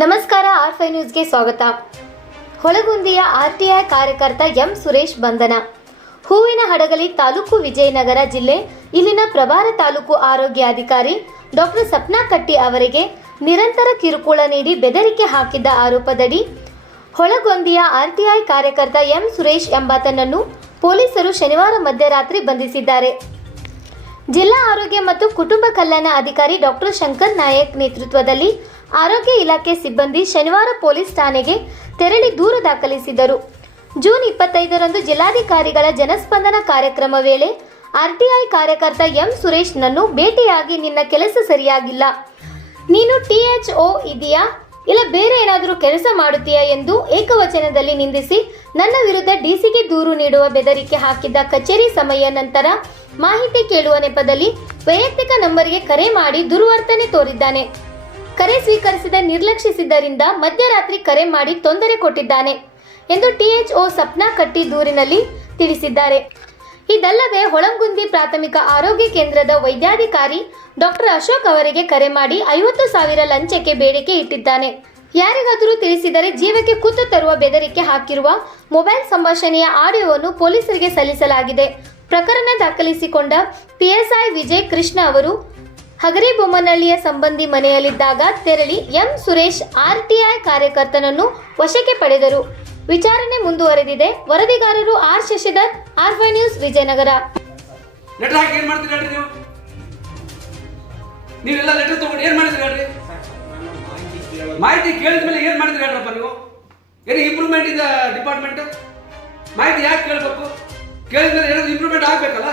ನಮಸ್ಕಾರ ಆರ್5 ನ್ಯೂಸ್ಗೆ ಸ್ವಾಗತ. ಹೊಳಗುಂದಿಯ ಆರ್ಟಿಐ ಕಾರ್ಯಕರ್ತ ಎಂ ಸುರೇಶ್ ಬಂಧನ. ಹೂವಿನ ಹಡಗಲಿ ತಾಲೂಕು, ವಿಜಯನಗರ ಜಿಲ್ಲೆ. ಇಲ್ಲಿನ ಪ್ರಭಾರ ತಾಲೂಕು ಆರೋಗ್ಯಾಧಿಕಾರಿ ಡಾಕ್ಟರ್ ಸಪ್ನಾ ಕಟ್ಟಿ ಅವರಿಗೆ ನಿರಂತರ ಕಿರುಕುಳ ನೀಡಿ ಬೆದರಿಕೆ ಹಾಕಿದ್ದ ಆರೋಪದಡಿ ಹೊಳಗುಂದಿಯ ಆರ್ಟಿಐ ಕಾರ್ಯಕರ್ತ ಎಂ ಸುರೇಶ್ ಎಂಬಾತನನ್ನು ಪೊಲೀಸರು ಶನಿವಾರ ಮಧ್ಯರಾತ್ರಿ ಬಂಧಿಸಿದ್ದಾರೆ. ಜಿಲ್ಲಾ ಆರೋಗ್ಯ ಮತ್ತು ಕುಟುಂಬ ಕಲ್ಯಾಣ ಅಧಿಕಾರಿ ಡಾಕ್ಟರ್ ಶಂಕರ್ ನಾಯಕ್ ನೇತೃತ್ವದಲ್ಲಿ ಆರೋಗ್ಯ ಇಲಾಖೆ ಸಿಬ್ಬಂದಿ ಶನಿವಾರ ಪೊಲೀಸ್ ಠಾಣೆಗೆ ತೆರಳಿ ದೂರು ದಾಖಲಿಸಿದರು. ಜೂನ್ 25ರಂದು ಜಿಲ್ಲಾಧಿಕಾರಿಗಳ ಜನಸ್ಪಂದನ ಕಾರ್ಯಕ್ರಮ ವೇಳೆ ಆರ್ಟಿಐ ಕಾರ್ಯಕರ್ತ ಎಂ ಸುರೇಶ್ ನನ್ನು ಭೇಟಿಯಾಗಿ, ನಿನ್ನ ಕೆಲಸ ಸರಿಯಾಗಿಲ್ಲ, ನೀನು THO ಇದೆಯಾ ಇಲ್ಲ ಬೇರೆ ಏನಾದರೂ ಕೆಲಸ ಮಾಡುತ್ತೀಯಾ ಎಂದು ಏಕವಚನದಲ್ಲಿ ನಿಂದಿಸಿ ನನ್ನ ವಿರುದ್ಧ ಡಿಸಿಗೆ ದೂರು ನೀಡುವ ಬೆದರಿಕೆ ಹಾಕಿದ್ದ. ಕಚೇರಿ ಸಮಯ ನಂತರ ಮಾಹಿತಿ ಕೇಳುವ ನೆಪದಲ್ಲಿ ವೈಯಕ್ತಿಕ ನಂಬರ್ಗೆ ಕರೆ ಮಾಡಿ ದುರ್ವರ್ತನೆ ತೋರಿದ್ದಾನೆ. ಕರೆ ಸ್ವೀಕರಿಸದೆ ನಿರ್ಲಕ್ಷಿಸಿದ್ದರಿಂದ ಮಧ್ಯರಾತ್ರಿ ಕರೆ ಮಾಡಿ ತೊಂದರೆ ಕೊಟ್ಟಿದ್ದಾನೆ ಎಂದು THO ಸಪ್ನಾ ಕಟ್ಟಿ ದೂರಿನಲ್ಲಿ ತಿಳಿಸಿದ್ದಾರೆ. ಇದಲ್ಲದೆ ಹೊಳಗುಂದಿ ಪ್ರಾಥಮಿಕ ಆರೋಗ್ಯ ಕೇಂದ್ರದ ವೈದ್ಯಾಧಿಕಾರಿ ಡಾಕ್ಟರ್ ಅಶೋಕ್ ಅವರಿಗೆ ಕರೆ ಮಾಡಿ 50,000 ಲಂಚಕ್ಕೆ ಬೇಡಿಕೆ ಇಟ್ಟಿದ್ದಾನೆ. ಯಾರಿಗಾದರೂ ತಿಳಿಸಿದರೆ ಜೀವಕ್ಕೆ ಕುತ್ತು ತರುವ ಬೆದರಿಕೆ ಹಾಕಿರುವ ಮೊಬೈಲ್ ಸಂಭಾಷಣೆಯ ಆಡಿಯೋವನ್ನು ಪೊಲೀಸರಿಗೆ ಸಲ್ಲಿಸಲಾಗಿದೆ. ಪ್ರಕರಣ ದಾಖಲಿಸಿಕೊಂಡ PSI ವಿಜಯ್ ಕೃಷ್ಣ ಅವರು ಹಗರಿಬೊಮ್ಮನಹಳ್ಳಿಯ ಸಂಬಂಧಿ ಮನೆಯಲ್ಲಿದ್ದಾಗ ತೆರಳಿ ಎಂ ಸುರೇಶ್ ಆರ್ಟಿಐ ಕಾರ್ಯಕರ್ತನನ್ನು ವಶಕ್ಕೆ ಪಡೆದರು. ವಿಚಾರಣೆ ಮುಂದುವರೆದಿದೆ. ವರದಿಗಾರರು R Shashidhar, R five news, Vijayanagara. Letter ಹಾಕಿ ಏನ್ ಮಾಡ್ತೀರಿ ಹೇಳ್ರಿ? ನೀವೆಲ್ಲ ಲೆಟರ್ ತಗೊಂಡು ಏನ್ ಮಾಡಿದ್ರಿ ಹೇಳ್ರಿ? ಮಾಹಿತಿ ಕೇಳಿದ ಮೇಲೆ ಏನ್ ಮಾಡಿದ್ರಿ ಹೇಳ್ರಪ್ಪ ನೀವು? ಏನು ಇಂಪ್ರೂವ್ಮೆಂಟ್ ಇದೆ ಡಿಪಾರ್ಟ್ಮೆಂಟ್? ಮಾಹಿತಿ ಯಾಕೆ ಕೇಳಬೇಕು? ಕೇಳಿದ ಮೇಲೆ ಏನಾದ್ರು ಇಂಪ್ರೂವ್ಮೆಂಟ್ ಆಗ್ಬೇಕಲ್ಲ?